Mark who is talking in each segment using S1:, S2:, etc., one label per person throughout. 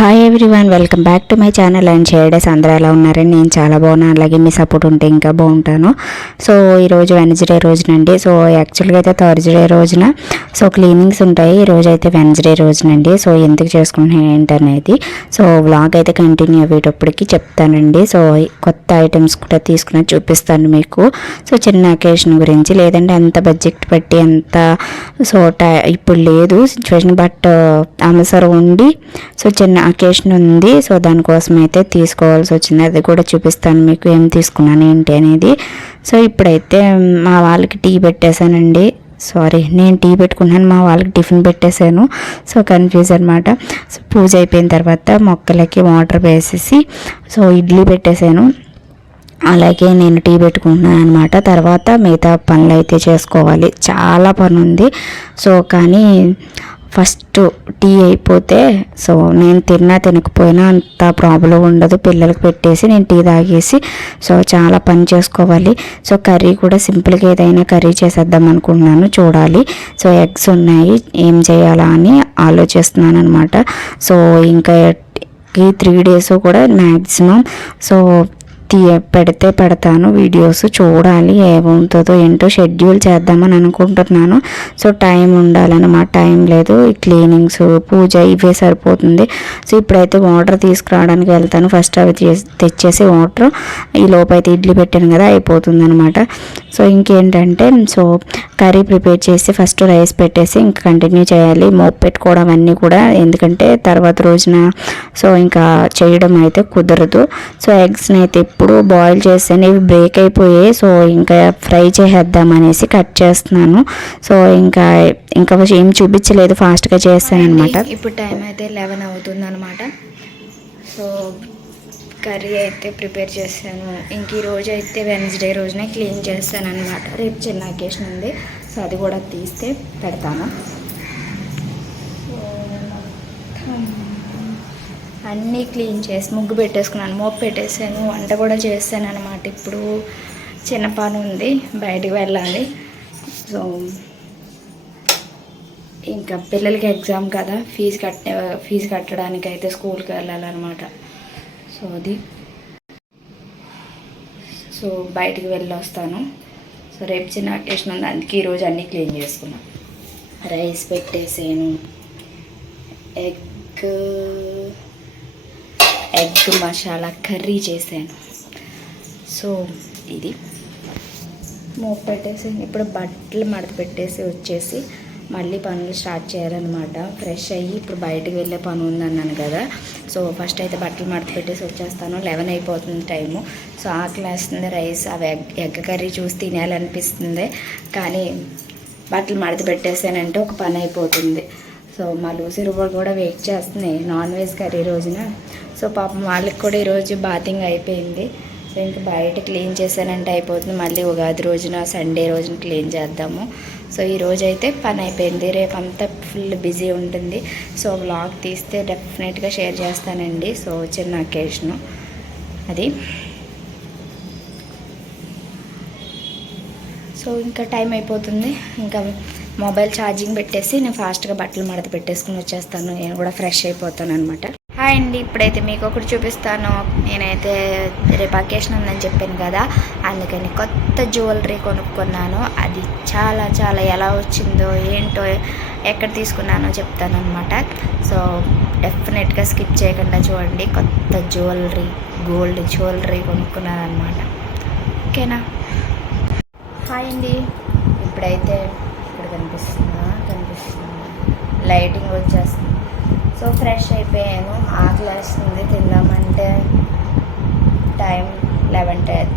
S1: Hi everyone welcome back to my channel and షేడేస్ అందరూ ఎలా ఉన్నారని నేను చాలా బాగున్నాను అలాగే మీ సపోర్ట్ ఉంటే ఇంకా బాగుంటాను. సో ఈరోజు వెన్స్డే రోజునండి. సో యాక్చువల్గా అయితే థర్స్డే రోజున. సో క్లీనింగ్స్ ఉంటాయి. ఈ రోజు అయితే వెన్స్డే రోజునండి. సో ఎందుకు చేసుకుంటున్నాను ఏంటనేది. సో వ్లాగ్ అయితే కంటిన్యూ అయ్యేటప్పటికి చెప్తానండి. సో కొత్త ఐటమ్స్ కూడా తీసుకుని చూపిస్తాను మీకు. సో చిన్న అకేషన్ గురించి. లేదంటే అంత బడ్జెట్ పెట్టి అంత సో టై ఇప్పుడు లేదు సిచ్యువేషన్ బట్ అమసరం ఉండి. సో చిన్న అకేషన్ ఉంది. సో దానికోసం అయితే తీసుకోవాల్సి వచ్చింది అది కూడా చూపిస్తాను మీకు ఏం తీసుకున్నాను ఏంటి అనేది. సో ఇప్పుడైతే మా వాళ్ళకి టీ పెట్టేశానండి. సారీ నేను టీ పెట్టుకున్నాను మా వాళ్ళకి టిఫిన్ పెట్టేశాను. సో కన్ఫ్యూజ్ అనమాట సో పూజ అయిపోయిన తర్వాత మొక్కలకి వాటర్ వేసేసి సో ఇడ్లీ పెట్టేశాను. అలాగే నేను టీ పెట్టుకుంటున్నాను అనమాట తర్వాత మిగతా పనులు అయితే చేసుకోవాలి. చాలా పని ఉంది సో కానీ ఫస్ట్ టీ అయిపోతే సో నేను తిన్నా తినకపోయినా అంత ప్రాబ్లం ఉండదు. పిల్లలకు పెట్టేసి నేను టీ తాగేసి సో చాలా పని చేసుకోవాలి. సో కర్రీ కూడా సింపుల్గా ఏదైనా కర్రీ చేసేద్దాం అనుకుంటున్నాను. చూడాలి. సో ఎగ్స్ ఉన్నాయి. ఏం చేయాలా అని ఆలోచిస్తున్నాను అనమాట సో ఇంకా ఈ త్రీ డేస్ కూడా మ్యాక్సిమం సో తీయ పెడితే పెడతాను వీడియోస్ చూడాలి ఏమవుతుందో ఏంటో షెడ్యూల్ చేద్దామని అనుకుంటున్నాను. సో టైం ఉండాలన్నమాట టైం లేదు. ఈ క్లీనింగ్స్ పూజ ఇవే సరిపోతుంది. సో ఇప్పుడైతే వాటర్ తీసుకురావడానికి వెళ్తాను. ఫస్ట్ అవి తెచ్చేసి వాటర్ ఈ లోపైతే అయితే ఇడ్లీ పెట్టాను కదా అయిపోతుంది అనమాట సో ఇంకేంటంటే సో కర్రీ ప్రిపేర్ చేసి ఫస్ట్ రైస్ పెట్టేసి ఇంకా కంటిన్యూ చేయాలి. మోపు పెట్టుకోవడం అన్నీ కూడా ఎందుకంటే తర్వాత రోజున సో ఇంకా చేయడం అయితే కుదరదు. సో ఎగ్స్ని అయితే ఇప్పుడు బాయిల్ చేసాను ఇవి బ్రేక్ అయిపోయాయి. సో ఇంకా ఫ్రై చేసేద్దాం అనేసి కట్ చేస్తున్నాను. సో ఇంకా ఇంకా ఏం చూపించలేదు ఫాస్ట్గా చేస్తాను అనమాట
S2: ఇప్పుడు టైం అయితే లెవెన్ అవుతుంది అనమాట సో కర్రీ అయితే ప్రిపేర్ చేశాను. ఇంక ఈ రోజు అయితే వెన్స్డే రోజునే క్లీన్ చేస్తాను అనమాట రేపు చిన్న అకేషన్ ఉంది. సో అది కూడా తీస్తే పెడతాను సో మొత్తం అన్నీ క్లీన్ చేసి ముగ్గు పెట్టేసుకున్నాను మోపు పెట్టేసాను వంట కూడా చేస్తాను అనమాట ఇప్పుడు చిన్న పని ఉంది బయటికి వెళ్ళాలి. సో ఇంకా పిల్లలకి ఎగ్జామ్ కదా ఫీజు కట్టే ఫీజు కట్టడానికి అయితే స్కూల్కి వెళ్ళాలన్నమాట. సో అది. సో బయటికి వెళ్ళి వస్తాను సో రేపు చిన్న అకేషన్ ఉంది అందుకే ఈరోజు అన్నీ క్లీన్ చేసుకున్నాను రైస్ పెట్టేసాను. ఎగ్ ఎగ్ మసాలా కర్రీ చేశాను. సో ఇది. మూత పెట్టేసి ఇప్పుడు బట్టలు మడత పెట్టేసి వచ్చేసి మళ్ళీ పనులు స్టార్ట్ చేయాలన్నమాట. ఫ్రెష్ అయ్యి ఇప్పుడు బయటకు వెళ్ళే పని ఉందన్నాను కదా. సో ఫస్ట్ అయితే బట్టలు మడత పెట్టేసి వచ్చేస్తాను. లెవెన్ అయిపోతుంది టైము సో ఆకలి వేస్తుంది రైస్ అవి ఎగ్ ఎగ్ కర్రీ చూసి తినాలనిపిస్తుంది. కానీ బట్టలు మడత పెట్టేసానంటే ఒక పని అయిపోతుంది. సో మా లూసి రూపాయలు కూడా వెయిట్ చేస్తున్నాయి నాన్ వెజ్ కర్రీ రోజున. సో పాపం వాళ్ళకి కూడా ఈరోజు బాతింగ్ అయిపోయింది. సో ఇంకా బయట క్లీన్ చేశానంటే అయిపోతుంది. మళ్ళీ ఉగాది రోజున సండే రోజున క్లీన్ చేద్దాము. సో ఈ అయితే పని అయిపోయింది. రేపు అంతా ఫుల్ బిజీ ఉంటుంది. సో బ్లాగ్ తీస్తే డెఫినెట్గా షేర్ చేస్తానండి. సో చిన్న అకేషను అది. సో ఇంకా టైం అయిపోతుంది. ఇంకా మొబైల్ ఛార్జింగ్ పెట్టేసి నేను ఫాస్ట్గా బట్టలు మడత పెట్టేసుకుని వచ్చేస్తాను. నేను కూడా ఫ్రెష్ అయిపోతాను అనమాట హాయ్ అండి ఇప్పుడైతే మీకు ఒకటి చూపిస్తాను. నేనైతే రేపు అకేషన్ ఉందని చెప్పాను కదా అందుకని కొత్త జ్యువెలరీ కొనుక్కున్నాను. అది చాలా చాలా ఎలా వచ్చిందో ఏంటో ఎక్కడ తీసుకున్నానో చెప్తాను అనమాట సో డెఫినెట్గా స్కిప్ చేయకుండా చూడండి. కొత్త జ్యువెలరీ గోల్డ్ జ్యువెలరీ కొనుక్కున్నాను అనమాట ఓకేనా? హాయ్ అండి ఇప్పుడైతే ఇక్కడ కనిపిస్తుందా కనిపిస్తుంది లైటింగ్ వచ్చేస్తుంది. సో ఫ్రెష్ అయిపోయాను ఆకలి వేస్తుంది తిందామంటే time eleven ten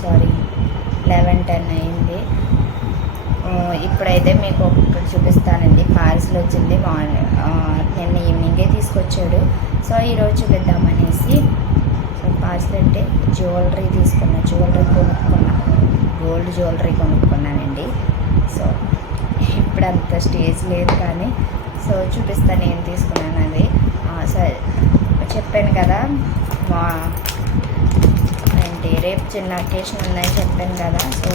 S2: sorry eleven ten అయింది ఇప్పుడైతే మీకు ఒకటి చూపిస్తానండి. పార్సిల్ వచ్చింది మార్నింగ్ నిన్న ఈవినింగే తీసుకొచ్చాడు. సో ఈరోజు చూపిద్దామనేసి సో పార్సిల్ అంటే జ్యువెలరీ తీసుకున్నా జ్యువెలరీ కొనుక్కున్నా. గోల్డ్ జ్యువెలరీ కొనుక్కున్నానండి. సో ఇప్పుడు అంత స్టేజ్ లేదు కానీ సో చూపిస్తాను ఏం తీసుకున్నాను అది. సరే చెప్పాను కదా మా ఏంటి రేపు చిన్న అకేషన్ ఉందని చెప్పాను కదా సో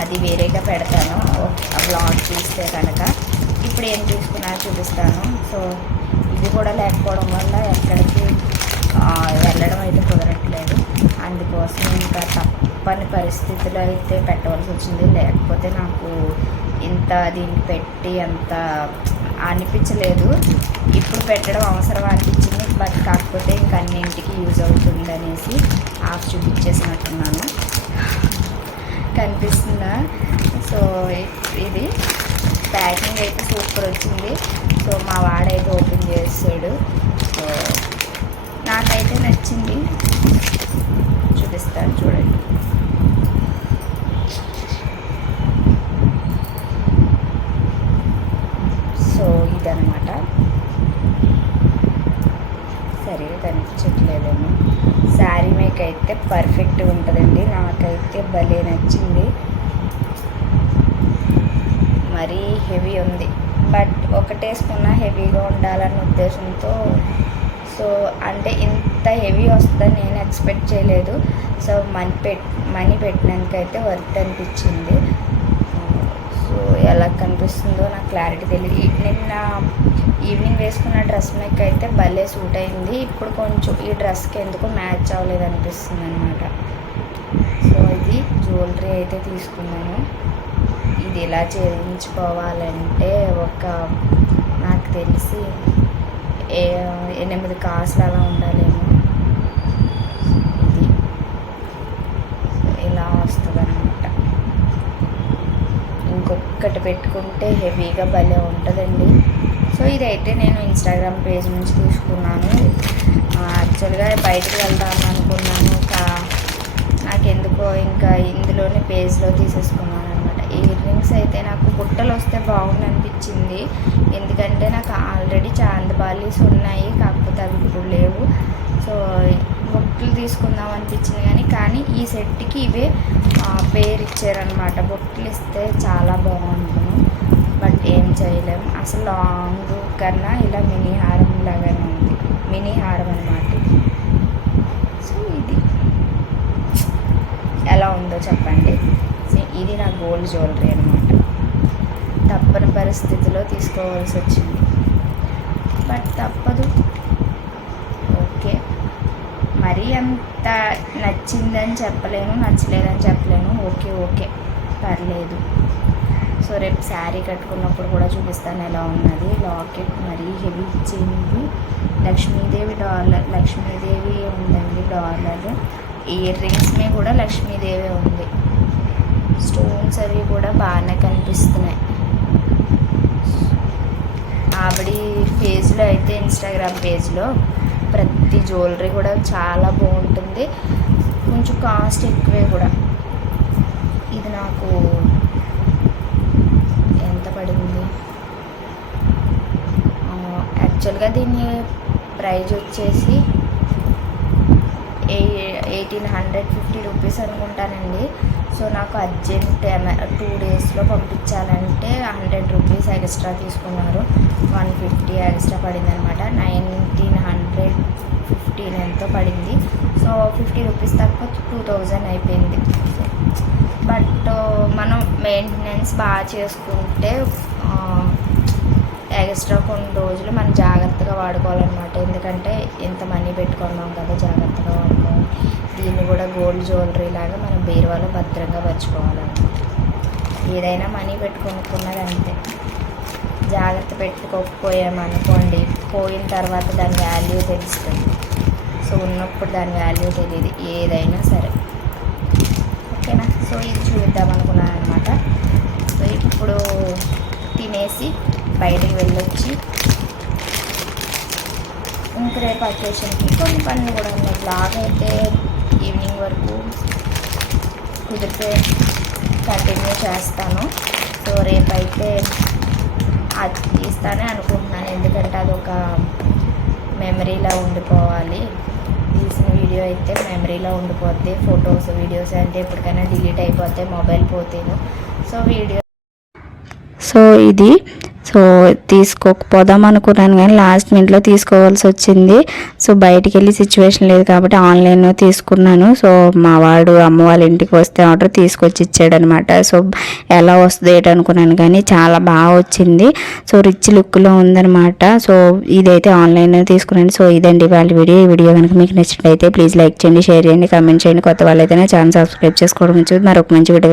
S2: అది వేరేగా పెడతాను. బ్లాగ్ చూస్తే కనుక. ఇప్పుడు ఏం తీసుకున్నా చూపిస్తాను. సో ఇది కూడా లేకపోవడం వల్ల ఎక్కడికి వెళ్ళడం అయితే కుదరట్లేదు. అందుకోసం ఇంకా తప్పని పరిస్థితిలో అయితే పెట్టవలసి వచ్చింది. లేకపోతే నాకు ఇంత దీన్ని పెట్టి అంత అనిపించలేదు. ఇప్పుడు పెట్టడం అవసరం అనిపించింది. బట్ కాకపోతే ఇంక అన్నింటికి యూజ్ అవుతుంది అనేసి ఆఫ్ చూపించేసినట్టున్నాను. కనిపిస్తుందా? సో ఇది ప్యాకింగ్ అయితే సూపర్ వచ్చింది. సో మా వాడైతే ఓపెన్ చేస్తాడు సో నాకైతే నచ్చింది చూపిస్తాను చూడండి సో అనమాట సరే కనిపించట్లేదేమో శారీ మేక్ అయితే పర్ఫెక్ట్గా ఉంటుందండి. నాకైతే భలే నచ్చింది. మరీ హెవీ ఉంది. బట్ ఒకటేసుకున్న హెవీగా ఉండాలన్న ఉద్దేశంతో సో అంటే ఇంత హెవీ వస్తుందని నేను ఎక్స్పెక్ట్ చేయలేదు. సో మనీ పెట్ మనీ పెట్టినానికైతే వర్త్ అనిపించింది. సో ఎలా కనిపిస్తుందో నాకు క్లారిటీ తెలియదు నిన్న ఈవినింగ్ వేసుకున్న డ్రెస్ మేక్ అయితే భలే సూట్ అయింది. ఇప్పుడు కొంచెం ఈ డ్రెస్కి ఎందుకు మ్యాచ్ అవ్వలేదు అనిపిస్తుంది అనమాట సో ఇది జ్యువెలరీ అయితే తీసుకున్నాను. ఇది ఎలా చేయించుకోవాలంటే ఒక నాకు తెలిసి ఏ ఎనిమిది కాసులు అలా ఉండాలేమో ఇది ఇలా వస్తుంది అనమాట ఒక్కటి పెట్టుకుంటే హెవీగా భలే ఉంటుందండి. సో ఇదైతే నేను ఇన్స్టాగ్రామ్ పేజ్ నుంచి తీసుకున్నాను. యాక్చువల్గా బయటకు వెళ్దాం అనుకున్నాను. కా నాకెందుకో ఇంకా ఇందులోనే పేజ్లో తీసేసుకున్నాను అనమాట ఇయర్ రింగ్స్ అయితే నాకు బుట్టలు వస్తే బాగుంది అనిపించింది. ఎందుకంటే నాకు ఆల్రెడీ చాందబాలీస్ ఉన్నాయి. కాకపోతే అవి ఇప్పుడు లేవు. సో బుట్టలు తీసుకుందాం అనిపించింది కానీ కానీ ఈ సెట్కి ఇవే పేరు ఇచ్చారనమాట బుట్టలు ఇస్తే చాలా బాగుంటుంది. బట్ ఏం చేయలేము. అసలు లాంగ్ కన్నా ఇలా మినీ హారం లాగానే ఉంది. మినీ హారం అనమాట సో ఇది. ఎలా ఉందో చెప్పండి. సో ఇది నా గోల్డ్ జ్యువెలరీ అనమాట తప్పని పరిస్థితిలో తీసుకోవాల్సి వచ్చింది. బట్ తప్పదు. మరీ అంత నచ్చిందని చెప్పలేను నచ్చలేదని చెప్పలేను. Okay okay. పర్లేదు. సో రేపు శారీ కట్టుకున్నప్పుడు కూడా చూపిస్తాను ఎలా ఉన్నది. లాకెట్ మరీ హెవీ ఇచ్చింది. లక్ష్మీదేవి డాలర్ లక్ష్మీదేవి ఉందండి డాలర్. ఇయర్ రింగ్స్ని కూడా లక్ష్మీదేవి ఉంది. స్టోన్స్ అవి కూడా బాగానే కనిపిస్తున్నాయి. ఆవిడ పేజ్లో అయితే ఇన్స్టాగ్రామ్ పేజ్లో ప్రతి జ్యువెలరీ కూడా చాలా బాగుంటుంది. కొంచెం కాస్ట్ ఎక్కువే కూడా. ఇది నాకు ఎంత పడింది? యాక్చువల్గా దీని ప్రైజ్ వచ్చేసి ఎయిటీన్ హండ్రెడ్ ఫిఫ్టీ రూపీస్ అనుకుంటానండి. సో నాకు అర్జెంట్ టూ డేస్లో పంపించాలంటే హండ్రెడ్ రూపీస్ ఎక్స్ట్రా తీసుకున్నారు. వన్ ఫిఫ్టీ ఎక్స్ట్రా పడింది అనమాట నైన్టీన్ హండ్రెడ్ ఫిఫ్టీన్ ఎంతో పడింది. సో ఫిఫ్టీ రూపీస్ తక్కువ టూ థౌజండ్ అయిపోయింది. బట్ మనం మెయింటెనెన్స్ బాగా చేసుకుంటే ఎక్స్ట్రా కొన్ని రోజులు మనం జాగ్రత్తగా వాడుకోవాలన్నమాట. ఎందుకంటే ఇంత మనీ పెట్టుకున్నాం కదా జాగ్రత్తగా వాడుకోవాలి దీన్ని కూడా గోల్డ్ జ్యువెలరీ లాగా మనం బీరువాలో భద్రంగా పరచుకోవాలండి ఏదైనా మనీ పెట్టుకున్నది అంతే జాగ్రత్త పెట్టుకోకపోయామనుకోండి పోయిన తర్వాత దాని వాల్యూ తెలుస్తుంది. సో ఉన్నప్పుడు దాని వాల్యూ తెలియదు ఏదైనా సరే. ఓకేనా? సో ఇది చూద్దాం అనుకున్నాను అనమాట సో ఇప్పుడు తినేసి బయటికి వెళ్ళొచ్చి ఇంక రేపు అకేషన్కి కొన్ని పనులు కూడా ఉన్నాయి. బ్లాగ్ అయితే ఈవినింగ్ వరకు కుదిరితే కంటిన్యూ చేస్తాను. సో రేపైతే అది తీస్తానే అనుకుంటున్నాను. ఎందుకంటే అదొక మెమరీలా ఉండిపోవాలి. తీసిన వీడియో అయితే మెమరీలో ఉండిపోద్ది. ఫొటోస్ వీడియోస్ అంటే ఎప్పటికైనా డిలీట్ అయిపోతే మొబైల్ పోతేను. సో వీడియో
S1: సో ఇది.
S2: సో తీసుకోకపోదాం అనుకున్నాను కానీ లాస్ట్ మినిట్లో తీసుకోవాల్సి వచ్చింది. సో బయటికి వెళ్ళి సిచ్యువేషన్ లేదు కాబట్టి ఆన్లైన్లో తీసుకున్నాను. సో మా వాడు అమ్మ వాళ్ళ ఇంటికి వస్తే ఆర్డర్ తీసుకొచ్చి ఇచ్చాడనమాట సో ఎలా వస్తుంది ఏంటి అనుకున్నాను కానీ చాలా బాగా వచ్చింది. సో రిచ్ లుక్లో ఉందన్నమాట. సో ఇదైతే ఆన్లైన్లో తీసుకున్నాను. సో ఇదండి వాళ్ళ వీడియో. ఈ వీడియో కనుక మీకు నచ్చినట్లయితే ప్లీజ్ లైక్ చేయండి షేర్ చేయండి కామెంట్ చేయండి. కొత్త వాళ్ళైతే ఛానల్ సబ్స్క్రైబ్ చేసుకోవడం మంచిది మరొక మంచి వీడియో